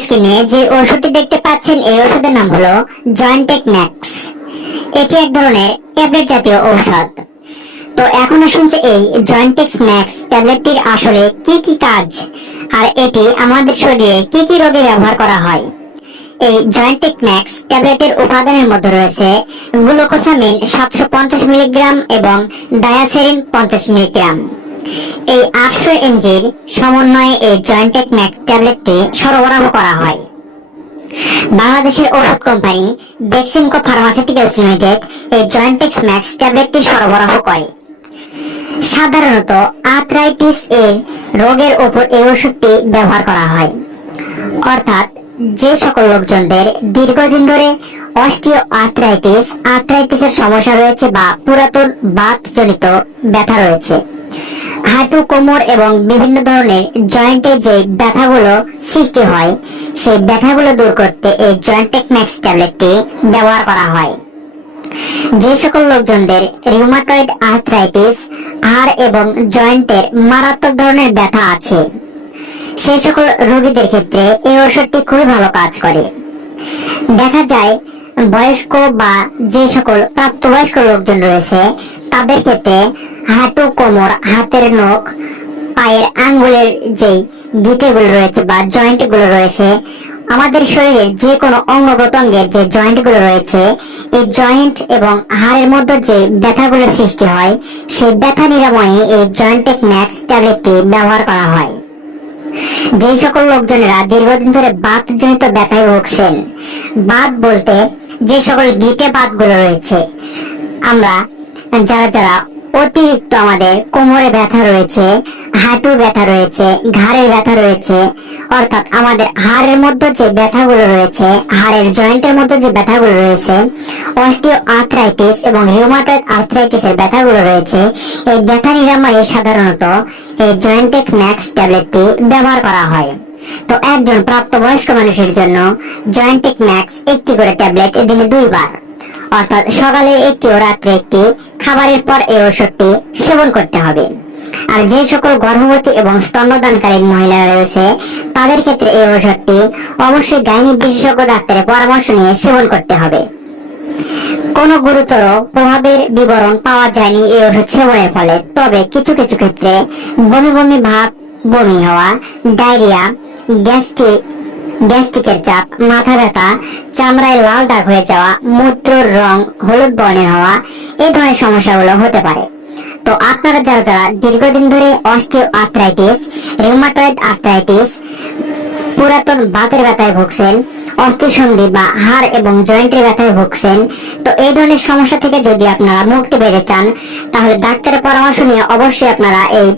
স্ক্রিনে যে ওষুধটি দেখতে পাচ্ছেন এই ওষুধের নাম হলো জয়েন্টেক ম্যাক্স। এটি এক ধরনের ট্যাবলেট জাতীয় ঔষধ। তো এখন আসুন যে এই জয়েন্টেক্স ম্যাক্স ট্যাবলেটটির আসলে কি কি কাজ আর এটি আমাদের শরীরে কি কি রোগে ব্যবহার করা হয়। এই জয়েন্টেক ম্যাক্স ট্যাবলেটের উপাদানের মধ্যে রয়েছে গ্লুকোসামিন 750 মিলিগ্রাম এবং ডায়াসেরিন 50 মিলিগ্রাম। এই 800 এমজির সমন্বয়ে এই জয়েন্টেক ম্যাক্স ট্যাবলেটটি সরবরাহ করা হয়। বাংলাদেশের ওষুধ কোম্পানি বেক্সিমকো ফার্মাসিউটিক্যালস লিমিটেড এই জয়েন্টেক্স ম্যাক্স ট্যাবলেটটি সরবরাহ করে। সাধারণত আর্থ্রাইটিস এর রোগের উপর এই ওষুধটি ব্যবহার করা হয়, অর্থাৎ যে সকল লোকজনদের দীর্ঘদিন ধরে অস্টিও আর্থ্রাইটিসের সমস্যা রয়েছে বা পুরাতন বাতজনিত ব্যথা রয়েছে, হাঁটু, কোমর এবং বিভিন্ন ধরনের জয়েন্টে যে ব্যথাগুলো সৃষ্টি হয় সেই ব্যথাগুলো দূর করতে এই জয়েন্টেক ম্যাক্স ট্যাবলেটটি ব্যবহার করা হয়। যে সকল লোকজনদের রিউমাটয়েড আর্থ্রাইটিস, হাড় এবং জয়েন্টের মারাত্মক ধরনের ব্যথা আছে, সেই সকল রোগীদের ক্ষেত্রে এই ওষুধটি খুবই ভালো কাজ করে। দেখা যায় বয়স্ক বা যে সকল প্রাপ্তবয়স্ক লোকজন রয়েছে তাদের ক্ষেত্রে হাঁটু, কোমর, হাতের নখ, পায়ের আঙ্গুলের যে গিঁটেগুলো রয়েছে বা জয়েন্ট গুলো রয়েছে, আমাদের শরীরের যে কোনো অঙ্গ প্রত্যঙ্গের যে জয়েন্ট গুলো রয়েছে, এই জয়েন্ট এবং হাড়ের মধ্যে যে ব্যথাগুলো সৃষ্টি হয় সেই ব্যথা নিরাময়ে এই জয়েন্টেক ম্যাক্স ট্যাবলেটটি ব্যবহার করা হয়। যে সকল লোকজনেরা দীর্ঘদিন ধরে বাতজনিত ব্যথায় ভুগছেন, বাত বলতে যে সকল গিঁটে বাতগুলো রয়েছে, আমরা যারা অতিরিক্ত আমাদের কোমরে ব্যথা রয়েছে, হাঁটুর ব্যথা রয়েছে, ঘাড়ের ব্যথা রয়েছে, অর্থাৎ আমাদের হাড়ের মধ্যে যে ব্যথাগুলো রয়েছে, হাড়ের জয়েন্টের মধ্যে যে ব্যথাগুলো রয়েছে, অস্টিও আর্থ্রাইটিস এবং রিউমাটয়েড আর্থ্রাইটিসের ব্যথাগুলো রয়েছে, এই ব্যথা নিরাময়ে সাধারণত এই জয়েন্টেক ম্যাক্স ট্যাবলেটটি ব্যবহার করা হয়। তো একজন প্রাপ্তবয়স্ক মানুষের জন্য জয়েন্টেক ম্যাক্স একটি করে ট্যাবলেট দিনে 2 বার, অর্থাৎ সকালে একটি ও রাত্রে একটি, খাবারের পর এই ওষুধটি সেবন করতে হবে। আর যে সকল গর্ভবতী এবং স্তন্যদানকারী মহিলারা রয়েছে তাদের ক্ষেত্রে এই ওষুধটি অবশ্যই গাইনিক বিশেষজ্ঞ ডাক্তারের পরামর্শ নিয়ে সেবন করতে হবে। কোনো গুরুতর প্রভাবের বিবরণ পাওয়া যায়নি এই ওষুধ সেবনের ফলে, তবে কিছু কিছু ক্ষেত্রে বমি বমি ভাব, বমি হওয়া, ডায়রিয়া, গ্যাস্ট্রিকের চাপ, মাথা ব্যথা, চামড়ায় লাল দাগ হয়ে যাওয়া, মূত্রের রং হলুদ বর্ণের হওয়া, এই ধরনের সমস্যাগুলো হতে পারে। তো আপনারা যারা দীর্ঘদিন ধরে অস্টিও আর্থ্রাইটিস, রিউমাটয়েড আর্থ্রাইটিস, পুরাতন বাতের ব্যথায় ভুগছেন, অস্থিসন্ধি বা হাড় এবং জয়েন্টের ব্যথায় ভুগছেন, তো এই ধরনের সমস্যা থেকে যদি আপনারা মুক্তি পেতে চান তাহলে ডাক্তারের পরামর্শ নিয়ে অবশ্যই আপনারা এই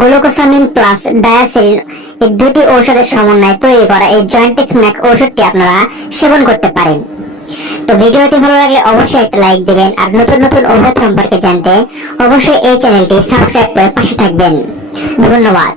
গ্লুকোসামিন প্লাস ডায়াসেরিন এই দুটি ঔষধের সমন্বয়ে তৈরি করা এই জয়েন্টেক ম্যাক্স ওষুধটি আপনারা সেবন করতে পারেন। তো ভিডিওটি ভালো লাগলে অবশ্যই একটা লাইক দিবেন আর নতুন নতুন ওষুধ সম্পর্কে জানতে অবশ্যই এই চ্যানেলটি সাবস্ক্রাইব করে পাশে থাকবেন। ধন্যবাদ।